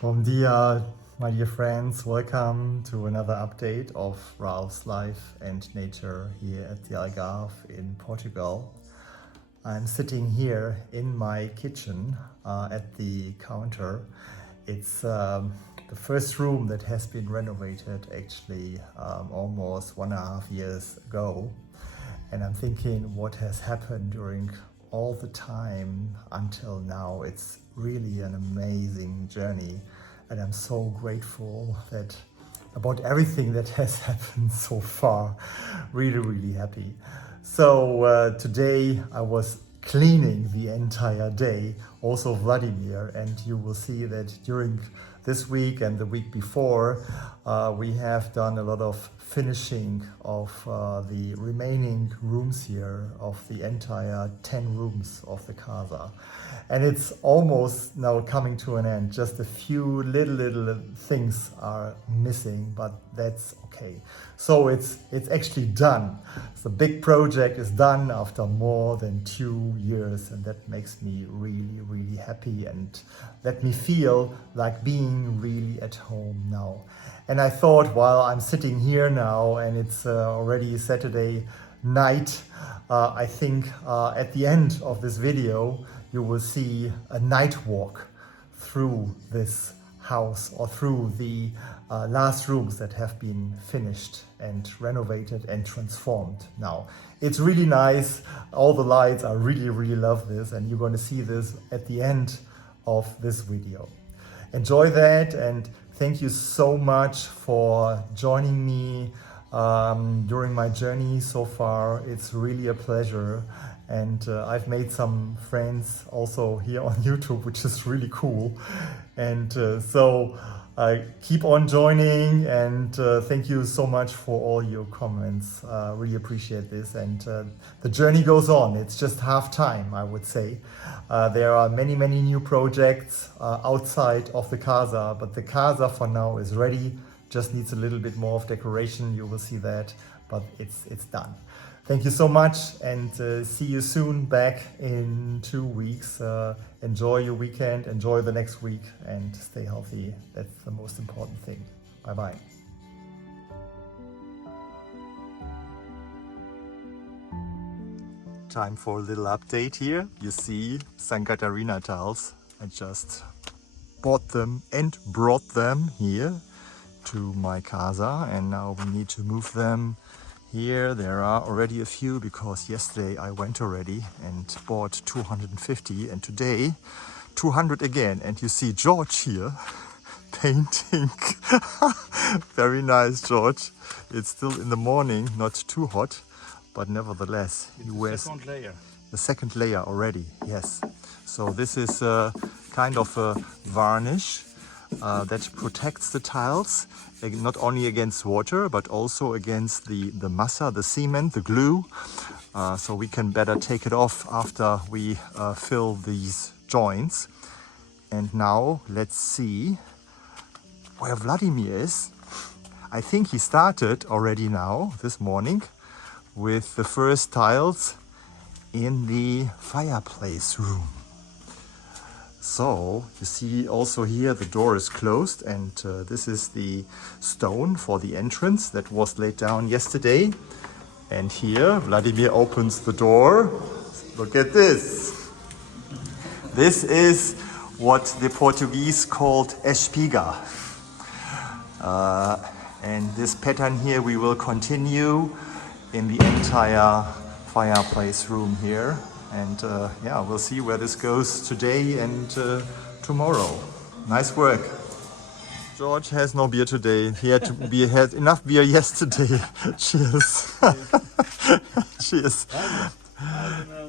Bom dia, my dear friends. Welcome to another update of Ralph's life and nature here at the Algarve in Portugal. I'm sitting here in my kitchen at the counter. It's the first room that has been renovated actually almost 1.5 years ago. And I'm thinking what has happened during all the time until now. It's really an amazing journey, and I'm so grateful that about everything that has happened so far. Really happy. So today I was cleaning the entire day, also Vladimir, and you will see that during this week and the week before we have done a lot of finishing of the remaining rooms here of the entire 10 rooms of the casa, and it's almost now coming to an end. Just a few little things are missing, but that's okay. So it's actually done. The big project is done after more than 2 years, and that makes me really happy and let me feel like being really at home now. And I thought, while I'm sitting here now and it's already Saturday night, I think at the end of this video you will see a night walk through this house or through the last rooms that have been finished and renovated and transformed now. It's really nice. All the lights, I really love this, and you're going to see this at the end of this video. Enjoy that, and thank you so much for joining me during my journey so far. It's really a pleasure, and I've made some friends also here on YouTube, which is really cool. And so keep on joining, and thank you so much for all your comments. Really appreciate this, and the journey goes on. It's just half time, I would say. There are many new projects outside of the casa, but the casa for now is ready. Just needs a little bit more of decoration. You will see that, but it's done. Thank you so much, and see you soon back in 2 weeks. Enjoy your weekend, enjoy the next week, and stay healthy. That's the most important thing. Bye-bye. Time for a little update here. You see St. Catarina tiles. I just bought them and brought them here to my casa, and now we need to move them. Here there are already a few, because yesterday I went already and bought 250, and today 200 again. And you see George here painting. Very nice, George. It's still in the morning, not too hot, but nevertheless he wears the second layer already. Yes, so this is a kind of a varnish that protects the tiles not only against water but also against the massa, the cement, the glue, so we can better take it off after we fill these joints. And now let's see where Vladimir is. I think he started already now this morning with the first tiles in the fireplace room. So you see also here the door is closed, and this is the stone for the entrance that was laid down yesterday. And here Vladimir opens the door. Look at this. This is what the Portuguese called espiga. And this pattern here we will continue in the entire fireplace room here. And yeah, we'll see where this goes today and tomorrow. Nice work. George has no beer today. He had enough beer yesterday. Cheers. Cheers.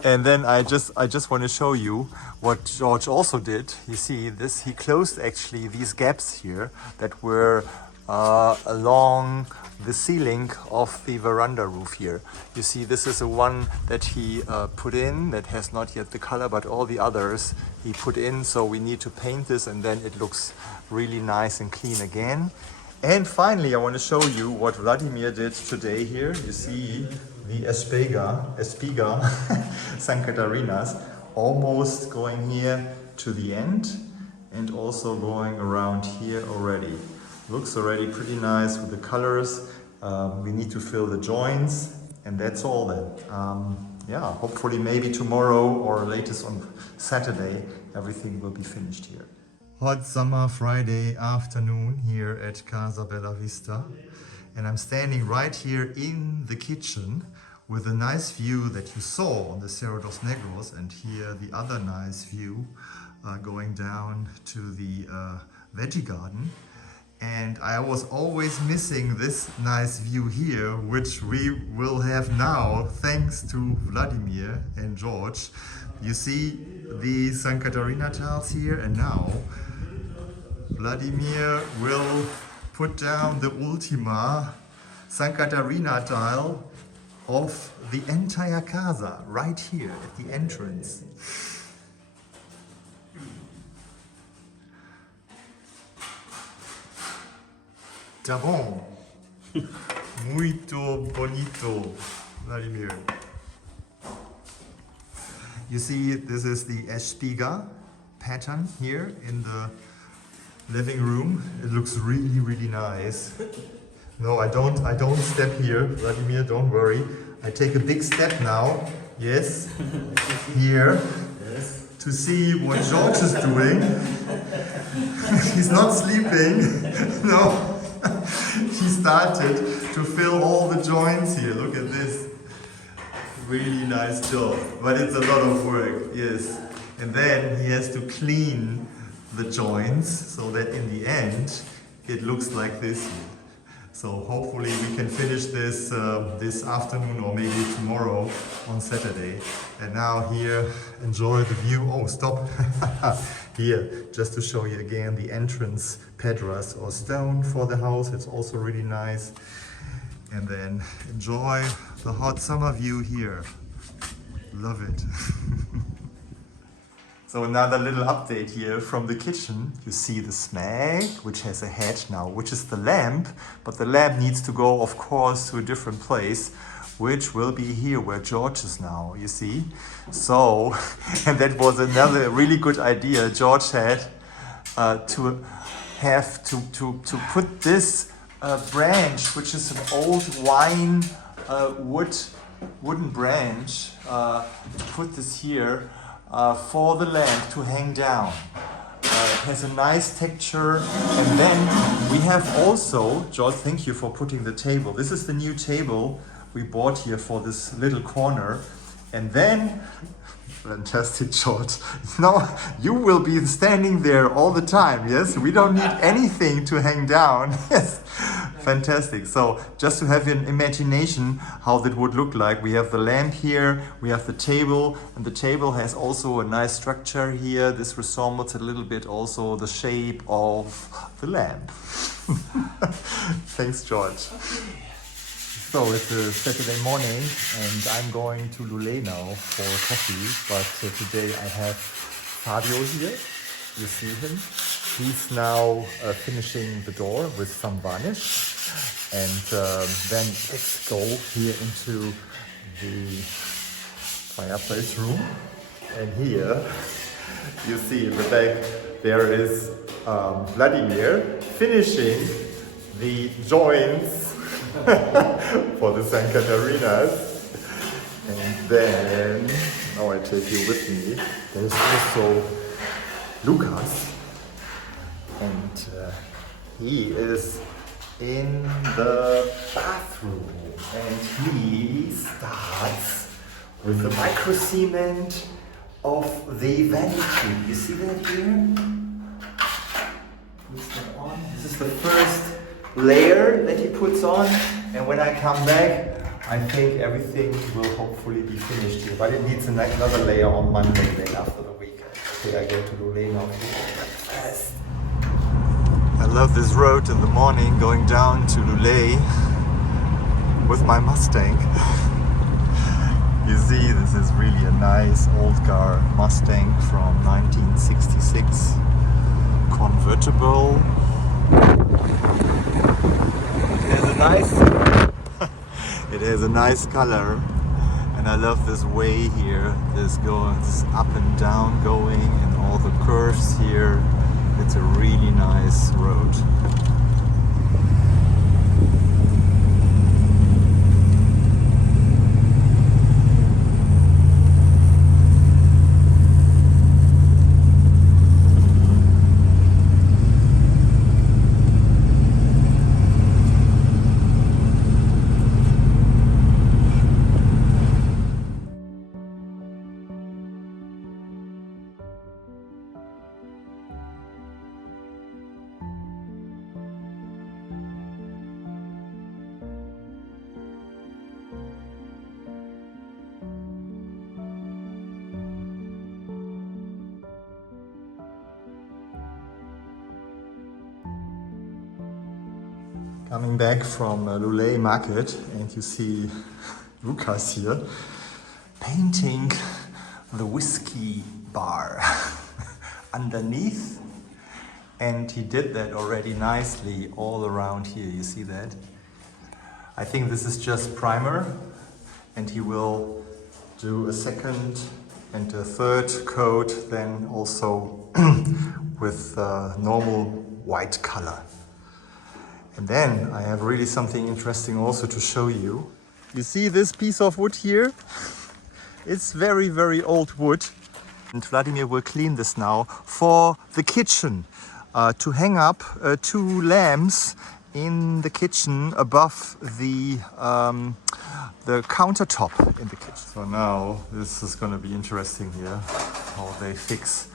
And then I just want to show you what George also did. You see this, he closed actually these gaps here that were along the ceiling of the veranda roof here. You see, this is the one that he put in that has not yet the color, but all the others he put in. So we need to paint this, and then it looks really nice and clean again. And finally, I want to show you what Vladimir did today here. You see the espiga San Catarinas almost going here to the end. and also going around here already. Looks already pretty nice with the colors. We need to fill the joints, and that's all then. Yeah, hopefully maybe tomorrow or latest on Saturday, everything will be finished here. Hot summer Friday afternoon here at Casa Bela Vista. And I'm standing right here in the kitchen with a nice view that you saw on the Cerro dos Negros, and here the other nice view going down to the veggie garden. And I was always missing this nice view here, which we will have now thanks to Vladimir and George. You see the San Catarina tiles here, and now Vladimir will put down the Ultima San Catarina tile of the entire casa right here at the entrance. Tá bom. Muito bonito, Vladimir. You see, this is the espiga pattern here in the living room. It looks really, really nice. No, I don't step here, Vladimir, don't worry. I take a big step now, yes, here, yes, to see what George is doing. He's not sleeping, no. He started to fill all the joints here, look at this. Really nice job, but it's a lot of work, yes. And then he has to clean the joints so that in the end it looks like this. So hopefully we can finish this this afternoon or maybe tomorrow on Saturday. And now here, enjoy the view. Oh, stop. Here, just to show you again the entrance pedras or stone for the house. It's also really nice. And then enjoy the hot summer view here. Love it. So another little update here from the kitchen. You see the snag, which has a head now, which is the lamp, but the lamp needs to go, of course, to a different place, which will be here where George is now, you see. So, and that was another really good idea George had, to put this branch, which is an old wine wooden branch, to put this here. For the lamp to hang down. It has a nice texture. And then we have also, George, thank you for putting the table. This is the new table we bought here for this little corner. And then, fantastic, George. Now you will be standing there all the time, yes? We don't need anything to hang down. Yes, fantastic. So just to have an imagination how that would look like, we have the lamp here, we have the table, and the table has also a nice structure here. This resembles a little bit also the shape of the lamp. Thanks, George. So it's a Saturday morning and I'm going to Lule now for coffee, but today I have Fabio here, you see him. He's now finishing the door with some varnish, and then let's go here into the fireplace room. And here you see in the back there is Vladimir finishing the joints for the San Catarinas. And then, now I take you with me, there's also Lucas, and he is in the bathroom, and he starts with the micro cement of the vanity. You see that here? Puts that on. This is the first layer that he puts on, and when I come back I think everything will hopefully be finished here, but it needs another layer on Monday then after the weekend. Okay, I go to Lule now. I love this road in the morning going down to Lule with my Mustang. You see, this is really a nice old car, Mustang from 1966, convertible. It has a nice color, and I love this way here. This up and down going, and all the curves here. It's a really nice road. Coming back from Lulay market, and you see Lucas here painting the whiskey bar underneath, and he did that already nicely all around here. You see that? I think this is just primer, and he will do a second and a third coat then also with normal white color. And then I have really something interesting also to show you. You see this piece of wood here? It's very, very old wood. And Vladimir will clean this now for the kitchen, to hang up 2 lamps in the kitchen above the countertop in the kitchen. So now this is going to be interesting here, how they fix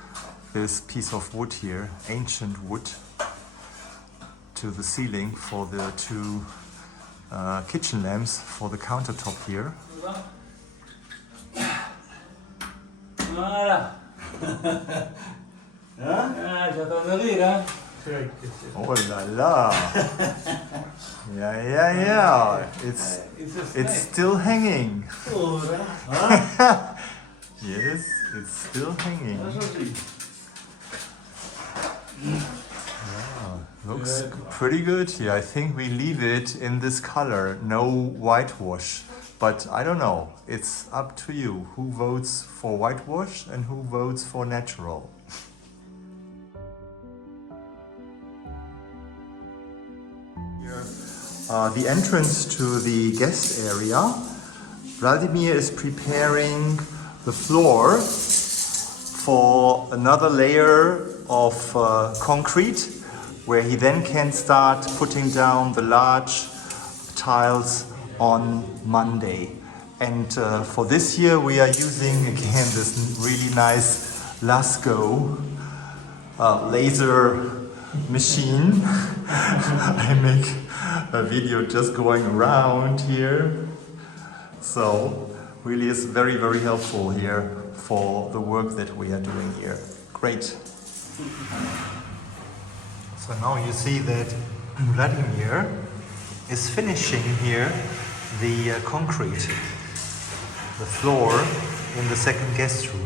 this piece of wood here, ancient wood, to the ceiling for the 2 kitchen lamps for the countertop here. Oh la la! Yeah. It's still hanging. Yes, it's still hanging. Looks pretty good here. I think we leave it in this color, no whitewash. But I don't know, it's up to you who votes for whitewash and who votes for natural. Here, the entrance to the guest area. Vladimir is preparing the floor for another layer of concrete, where he then can start putting down the large tiles on Monday. And for this year we are using again this really nice Lasco laser machine. I make a video just going around here. So really is very, very helpful here for the work that we are doing here. Great. So now you see that Vladimir is finishing here the concrete, the floor in the second guest room.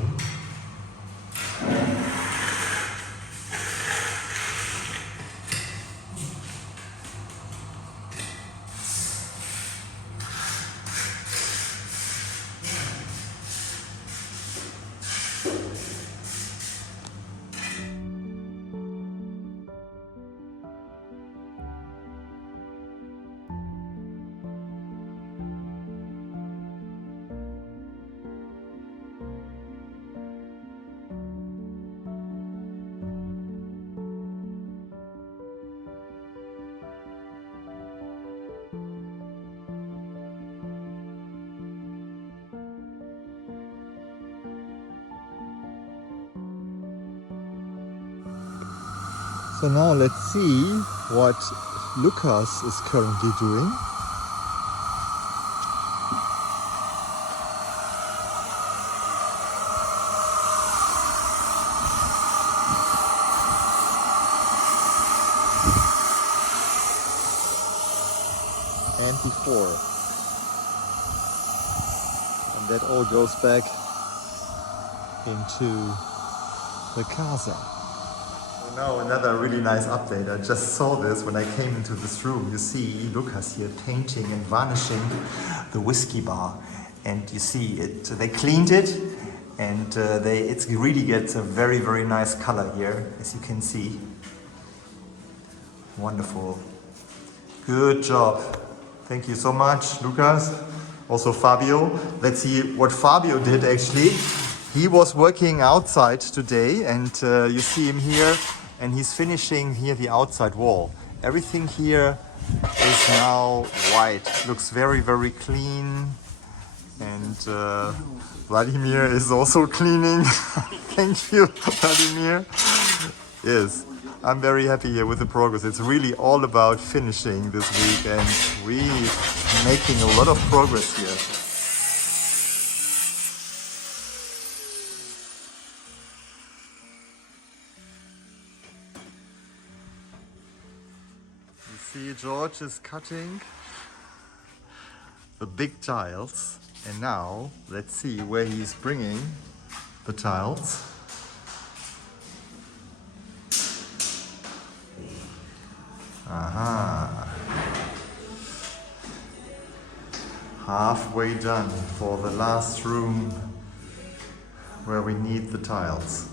So now let's see what Lucas is currently doing. And before. And that all goes back into the casa. Now another really nice update. I just saw this when I came into this room. You see Lucas here painting and varnishing the whiskey bar. And you see it, they cleaned it and it really gets a very, very nice color here, as you can see. Wonderful. Good job. Thank you so much, Lucas. Also Fabio. Let's see what Fabio did actually. He was working outside today, and you see him here, and he's finishing here the outside wall. Everything here is now white. Looks very, very clean. And Vladimir is also cleaning. Thank you, Vladimir. Yes, I'm very happy here with the progress. It's really all about finishing this week, and we're making a lot of progress here. You see, George is cutting the big tiles, and now let's see where he's bringing the tiles. Aha! Halfway done for the last room where we need the tiles.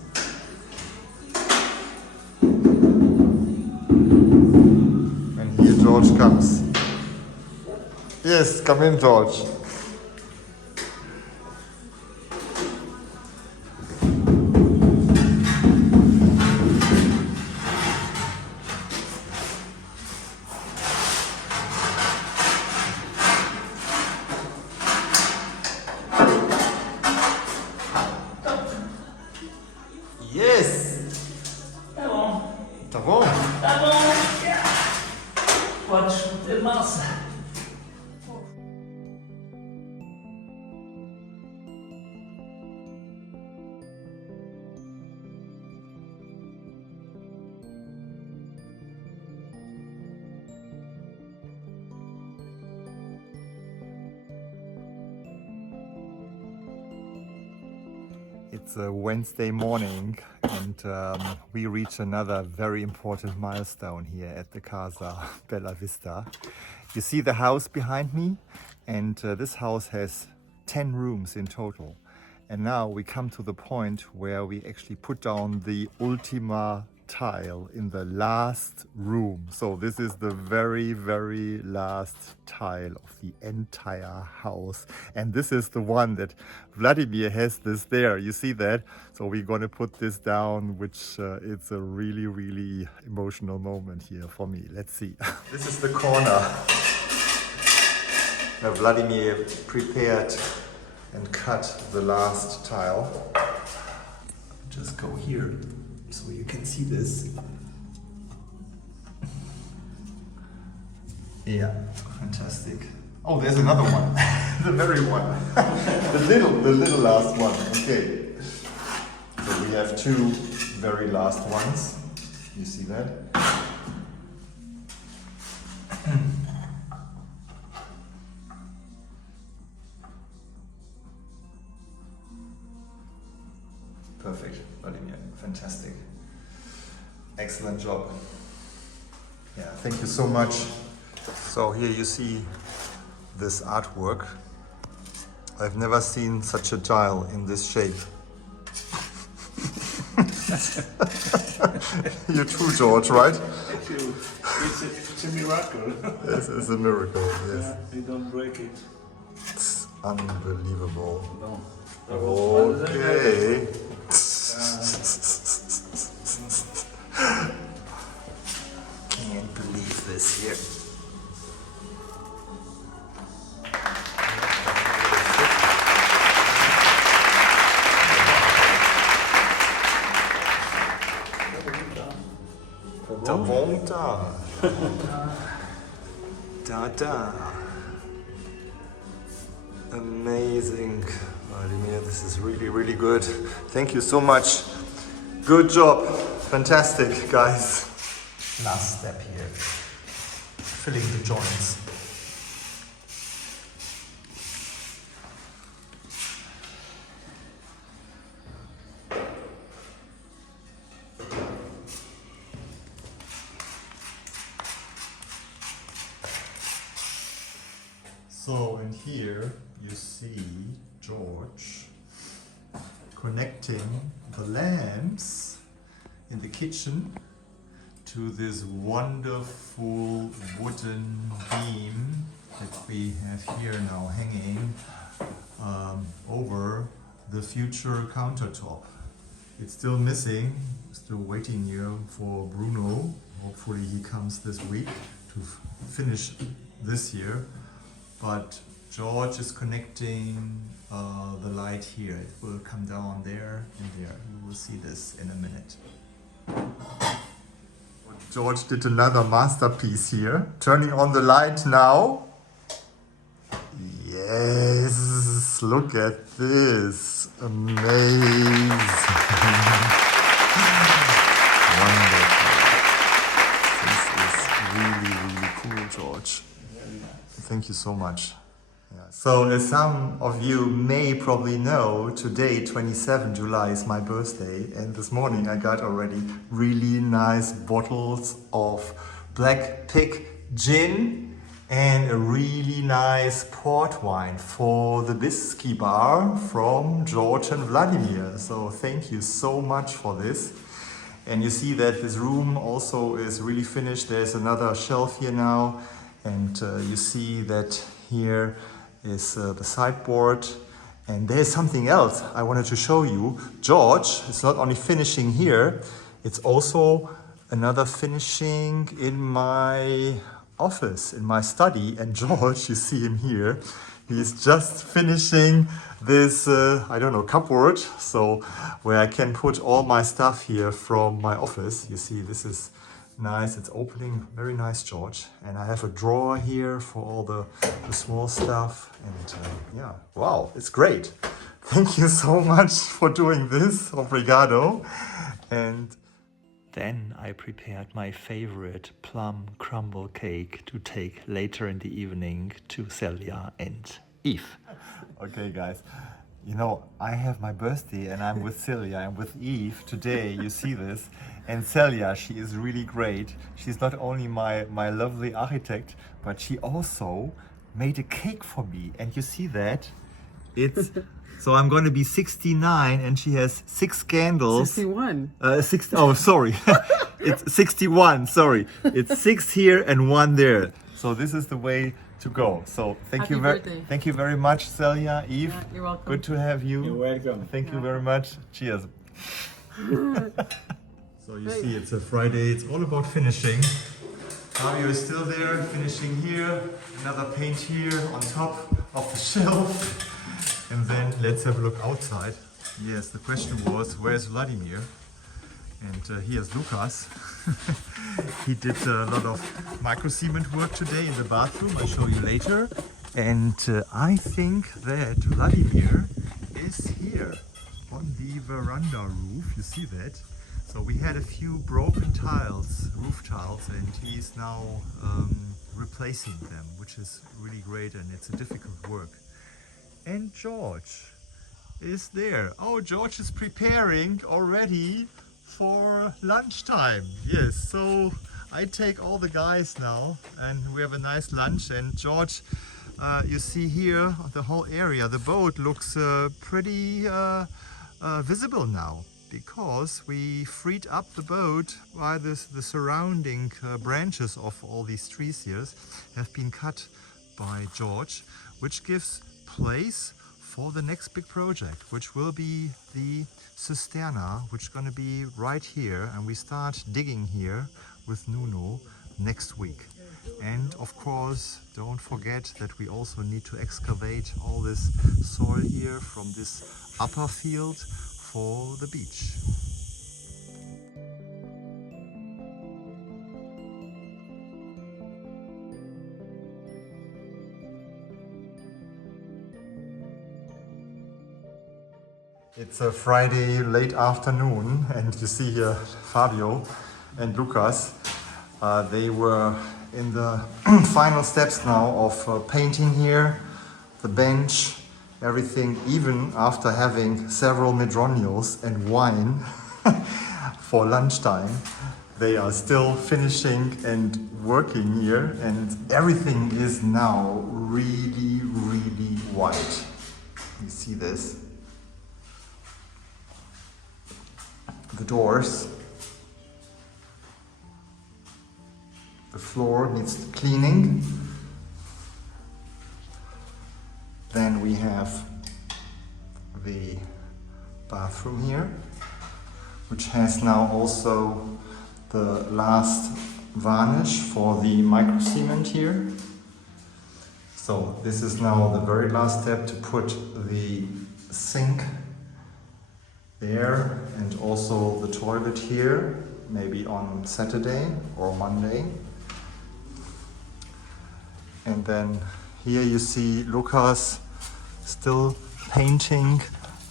And here George comes. Yes, come in, George. Yes! Tá bom. Tá bom? Tá bom. Podes meter massa. It's a Wednesday morning, and we reach another very important milestone here at the Casa Bela Vista. You see the house behind me, and this house has 10 rooms in total. And now we come to the point where we actually put down the ultima tile in the last room. So this is the very, very last tile of the entire house, and this is the one that Vladimir has this there. You see that? So we're going to put this down, which it's a really, really emotional moment here for me. Let's see. This is the corner where Vladimir prepared and cut the last tile. Just go here so you can see this. Yeah, fantastic. Oh, there's another one. The very one. the little last one. Okay. So we have two very last ones. You see that? Perfect, Vladimir. Fantastic. Excellent job. Yeah, thank you so much. So here you see this artwork. I've never seen such a tile in this shape. You too, George, right? Actually, it's a miracle. Yes, it's a miracle, yes. Yeah, you don't break it. It's unbelievable. No. Okay. Can't believe this here. Da bom da. Da da. Amazing, Vladimir. This is really, really good. Thank you so much. Good job. Fantastic, guys. Last step here. Filling the joints. So in here you see George connecting the lamps in the kitchen to this wonderful wooden beam that we have here now hanging over the future countertop. It's still missing, still waiting here for Bruno. Hopefully he comes this week to finish this year. But George is connecting the light here. It will come down there and there. You will see this in a minute. George did another masterpiece here. Turning on the light now. Yes, look at this. Amazing. Wonderful. This is really, really cool, George. Thank you so much. Yeah. So as some of you may probably know, today, 27 July, is my birthday, and this morning I got already really nice bottles of black pig gin and a really nice port wine for the whiskey bar from George and Vladimir. So thank you so much for this. And you see that this room also is really finished. There's another shelf here now, and you see that here is the sideboard. And there's something else I wanted to show you. George is not only finishing here, it's also another finishing in my office, in my study. And George, you see him here, he's just finishing this, I don't know, cupboard, so where I can put all my stuff here from my office. You see, this is nice. It's opening very nice, George. And I have a drawer here for all the small stuff. And yeah, wow, it's great. Thank you so much for doing this. Obrigado. And then I prepared my favorite plum crumble cake to take later in the evening to Celia and Eve. Okay, guys. You know, I have my birthday and I'm with Celia and with Eve today. You see this. And Celia, she is really great. She's not only my lovely architect, but she also made a cake for me. And you see that? It's so I'm going to be 69 and she has 6 candles. 61. Oh, sorry. It's 61, sorry. It's 6 here and 1 there. So this is the way to go. So thank you very much, Celia, Eve. Yeah, you're welcome. Good to have you. You're welcome. Thank you very much. Cheers. So you see, it's a Friday. It's all about finishing. Mario is still there, finishing here. Another paint here on top of the shelf. And then let's have a look outside. Yes, the question was, where's Vladimir? And here's Lucas. He did a lot of micro cement work today in the bathroom. I'll show you later. And I think that Vladimir is here on the veranda roof. You see that? So we had a few broken tiles, roof tiles, and he's now replacing them, which is really great, and it's a difficult work. And George is there. Oh, George is preparing already for lunchtime. Yes, so I take all the guys now and we have a nice lunch. And George, you see here the whole area, the boat looks pretty visible now, because we freed up the boat by the surrounding branches of all these trees here have been cut by George, which gives place for the next big project, which will be the cisterna, which is going to be right here, and we start digging here with Nuno next week. And of course, don't forget that we also need to excavate all this soil here from this upper field for the beach. It's a Friday late afternoon, and you see here Fabio and Lucas. They were in the final steps now of painting here, the bench, everything, even after having several Medronios and wine for lunchtime. They are still finishing and working here, and everything is now really, really white. You see this? the doors. The floor needs cleaning. Then we have the bathroom here, which has now also the last varnish for the micro cement here. So this is now the very last step to put the sink there and also the toilet here, maybe on Saturday or Monday. And then here you see Lucas still painting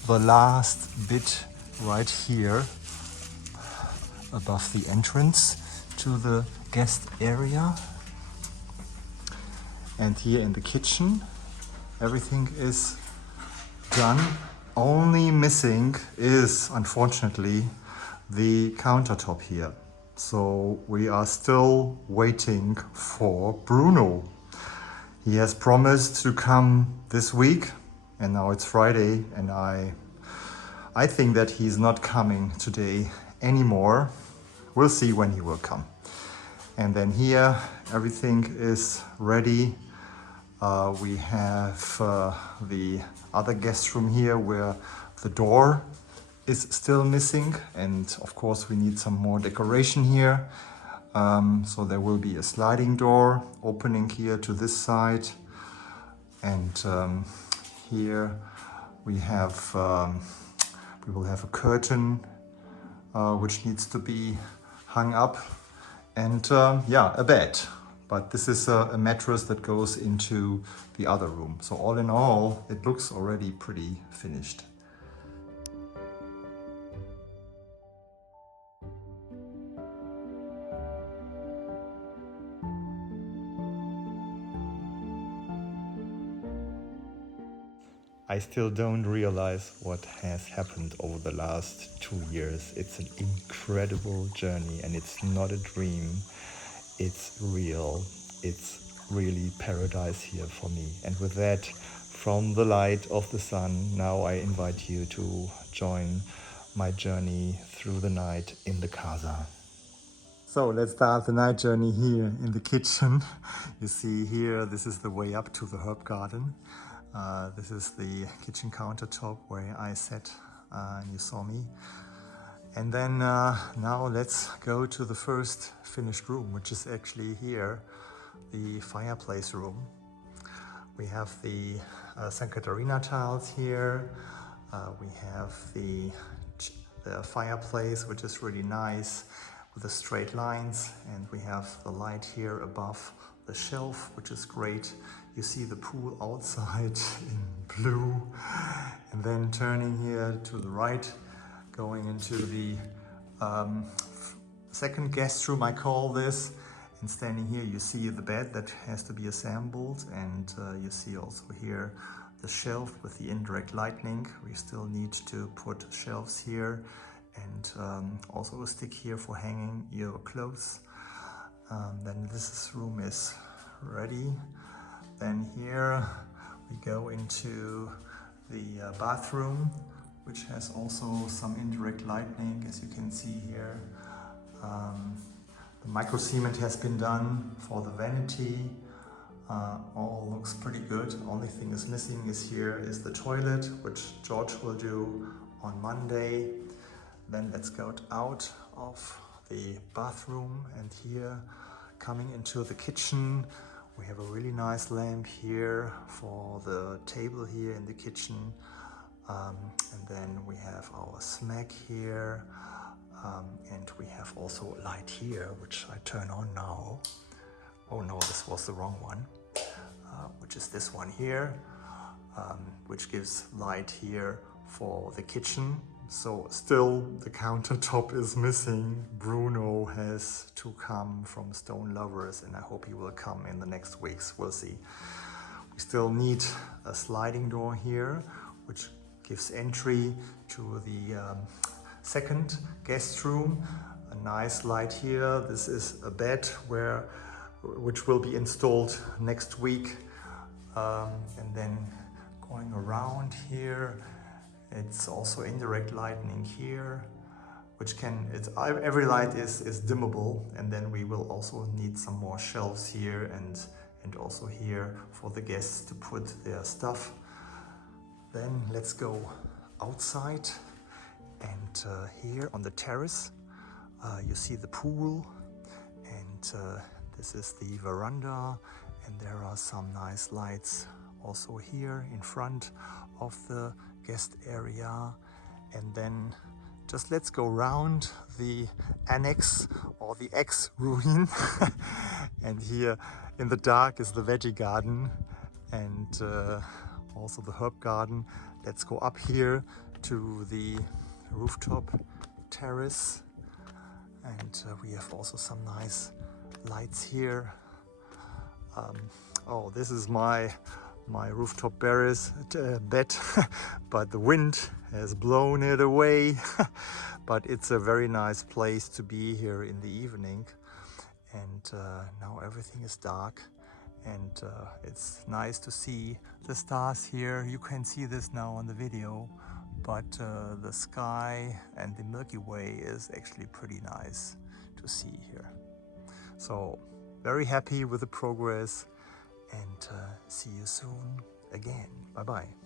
the last bit right here above the entrance to the guest area. And here in the kitchen, everything is done. Only missing is, unfortunately, the countertop here. So we are still waiting for Bruno. He has promised to come this week, and now it's Friday, and I think that he's not coming today anymore. We'll see when he will come. And then here, everything is ready. We have the other guest room here where the door is still missing, and of course we need some more decoration here. So there will be a sliding door opening here to this side, and here we will have a curtain which needs to be hung up, and yeah, a bed. But this is a mattress that goes into the other room. So all in all, it looks already pretty finished. I still don't realize what has happened over the last 2 years. It's an incredible journey, and it's not a dream. It's real. It's really paradise here for me. And with that, from the light of the sun, now I invite you to join my journey through the night in the casa. So let's start the night journey here in the kitchen. You see here, this is the way up to the herb garden. This is the kitchen countertop where I sat and you saw me. And then now let's go to the first finished room, which is actually here, the fireplace room. We have the St. Catarina tiles here. We have the fireplace, which is really nice with the straight lines. And we have the light here above the shelf, which is great. You see the pool outside in blue. And then turning here to the right, going into the second guest room, I call this. And standing here, you see the bed that has to be assembled, and you see also here the shelf with the indirect lighting. We still need to put shelves here, and also a stick here for hanging your clothes. Then this room is ready. Then here we go into the bathroom, which has also some indirect lighting, as you can see here. The micro cement has been done for the vanity. All looks pretty good. Only thing is missing is the toilet, which George will do on Monday. Then let's go out of the bathroom, and here coming into the kitchen, we have a really nice lamp here for the table here in the kitchen. And then we have our snack here, and we have also a light here, which I turn on now. Oh no, this was the wrong one, which is this one here, which gives light here for the kitchen. So still the countertop is missing. Bruno has to come from Stone Lovers, and I hope he will come in the next weeks. We'll see. We still need a sliding door here, which gives entry to the second guest room. A nice light here. This is a bed which will be installed next week. And then going around here, it's also indirect lighting here. which can, every light is dimmable, and then we will also need some more shelves here and also here for the guests to put their stuff. Then let's go outside, and here on the terrace you see the pool, and this is the veranda, and there are some nice lights also here in front of the guest area. And then just let's go round the annex or the ex-ruin. And here in the dark is the veggie garden, and also the herb garden. Let's go up here to the rooftop terrace, and we have also some nice lights here. Oh, this is my rooftop bed, but the wind has blown it away. But it's a very nice place to be here in the evening, and now everything is dark, and it's nice to see the stars here. You can see this now on the video, but the sky and the Milky Way is actually pretty nice to see here. So very happy with the progress, and see you soon again. Bye bye.